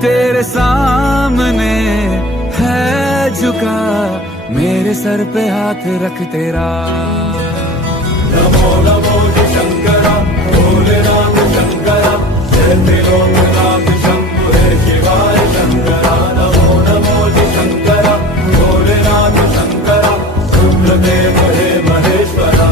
तेरे सामने है झुका, मेरे सर पे हाथ रख तेरा। नमो नमो शंकरा भोलेनाथ शंकरा, जय त्रिलोकनाथ शंभु हे शिवाय शंकरा। नमो नमो शंकरा भोलेनाथ शंकरा, रुद्रदेव हे महेश्वरा।